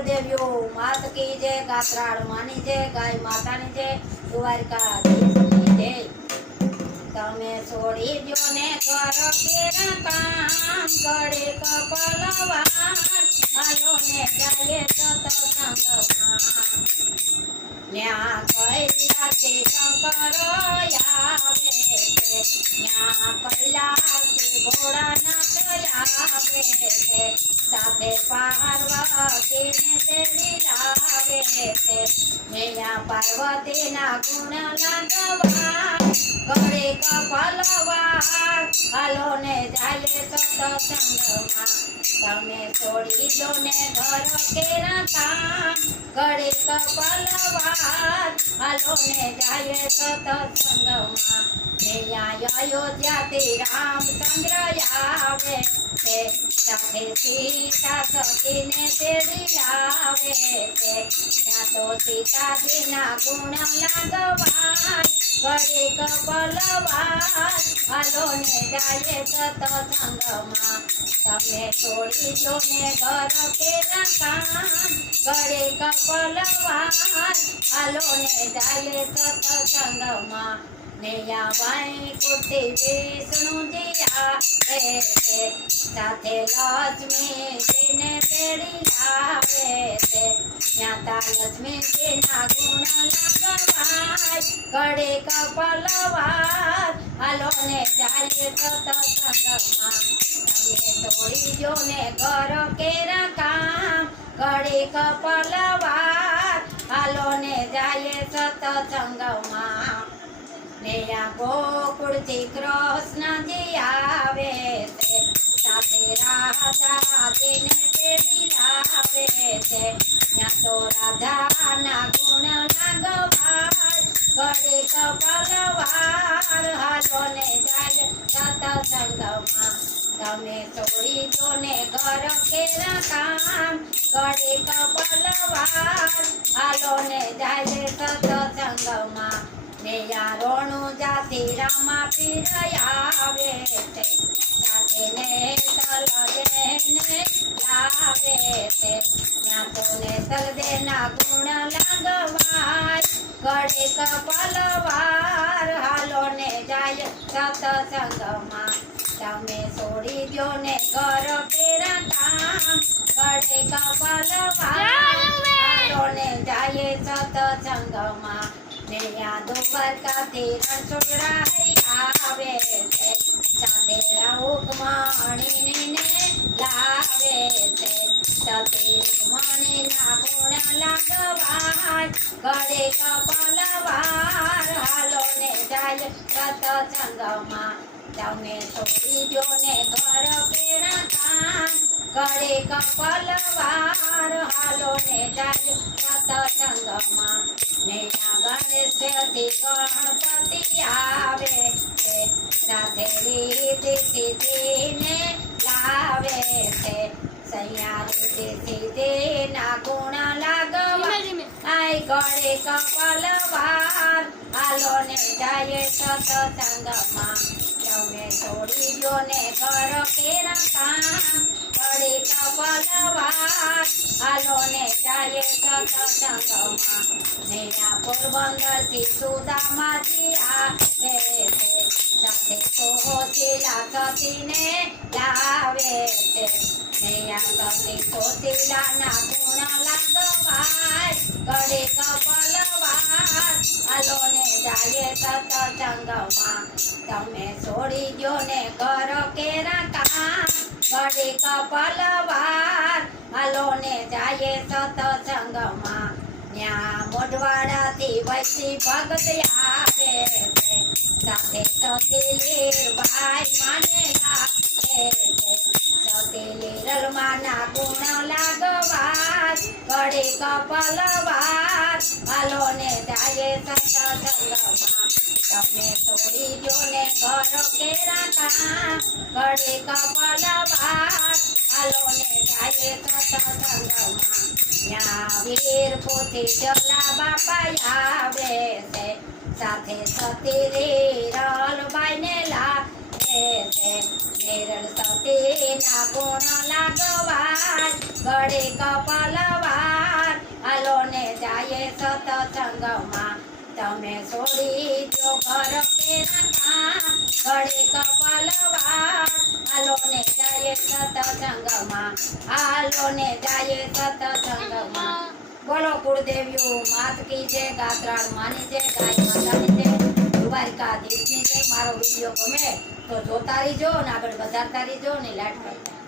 कुलदेव्यो मात की जय, कातराड़ मानी जय, गाय मातानी जय, द्वारकाधीशनी जय। तमे छोड़ी जो ने करो केरा काम, गड़े कपलवार हालो ने जाए सतसंगमा। न्या कैलासे शंकर आवे છે, ન્યા कैलासे ભોળાનાથ આવે છે, સાથે પાર્વતીને તેડી લાવે છે। ન્યા પાર્વતીના ગુણ લાગવા કરે કપલવાર હાલો ને જાય સત્સંગમાં। તમે છોડી દો ને ઘર કેરા કામ, કરે કપલવાર હાલો ને જાય સત્સંગમાં। અયોધ્યાથી રામચંદ્ર આવે છે, સાથે સીતા સતીને તેડી લાવે છે। ત્યાં તો સીતાજીના ગુણ લાગવા કરે કપલવાર હાલો ને જાય સત્સંગમાં। તમે છોડી દો ને ઘર કેરા કામ, કરે કપલવાર હાલો ને જાય સત્સંગમાં। નેયા વૈકુંઠી વિષ્ણુજી આવે છે, સાથે લક્ષ્મીજીને તેડી લાવે છે। ત્યાં તા લક્ષ્મીજીના ગુણ લાગવાય કરે કપલવાર હાલો ને જાય સત્સંગમાં। તમે છોડી દો ને ઘર કેરા કામ, કરે કપલવાર હાલો ને જાય સત્સંગમાં। નેયા ગોકુળથી કૃષ્ણજી આવે છે, સાથે રાધાજીને તેડી લાવે છે। ત્યાં તો રાધાના ગુણ લાગવાય કરે કપલવાર હાલો ને જાય સત્સંગમાં। તમે છોડી દો ને ઘર કેરા કામ, કરે કપલવાર હાલો ને જાય સત્સંગમાં। નેયા રણુજાથી રામા પીર આવે છે, સાથે નેતલદેને લાવે છે। ત્યાં તો નેતલદેના ગુણ લાગવાય કરે કપલવાર હાલો ને જાય સત્સંગમાં। તમે છોડી દો ને ઘર કેરા કામ, કરે કપલવાર હાલો ને જાય સત્સંગમાં। નેયા દ્વારકાથી રણછોડરાય આવે છે, સાથે રૂકમણીને લાવે છે। સતી રૂકમણીના ગુણ લાગવાય કરે કપલવાર હાલો ને જાય સત્સંગમાં। તમે છોડી દો ને ઘર કેરા કામ, કરે કપલવાર હાલો ને જાય સત્સંગમાં। નેયા ગણેશથી ગણપતિ આવે છે, સાથે રીતિ સિદ્ધિને લાવે છે। સૈયા રીતિ સિદ્ધિના ગુણ લાગવા આય કરે કપલવાર હાલો ને જાય સત્સંગમાં। તમે છોડી દો ને ઘર કેરા કામ, કરે કપલવાર હાલો ને જાય સત્સંગમાં। નેયા પોરબંદરથી સુદામાજી આવે છે, સાથે કોશિલા સતીને લાવે છે। નેયા સતી કોશિલાના ગુણ લાગવાય કરે કપલવાર હાલો ને જાય સત્સંગમાં। તમે છોડી દો ને ઘર કેરા કામ, કરે કપલવાર હાલો ને જાય સત્સંગમાં। ન્યા મોઢવાડાથી વૈશી ભગત આવે છે, સાથે સતી લીરબાઈ માને લાગે છે। સતી લીરબાના ગુણ લાગવાય કરે કપલવાર હાલો ને જાય સત્સંગમાં। તમે છોડી દો ને ઘર કેરા કામ, કરે કપલવાર હાલો ને જાય સત્સંગમાં। ન્યા વીરપુરથી જલા બાપા આવે છે, સાથે સતી રેરલબાઈને લાવે છે। નેરલ સતીના ગુણ લાગવાય કરે કપલવાર જાય સતસંગમાં તમે છોડી દો ઘર કેરા કામ ઘડે કપાલ વાર હાલો ને જાય સતસંગમાં હાલો ને જાય સતસંગમાં બોલો કુળદેવીઓ માત કી જય ગાત્રાળ માની જય ગાય માતાની જય દ્વારકાધીશની જય મારો વિડીયો ગમે તો જોતા રહીજો ને આગળ વધારતા રહીજો ને લાઈક કરતા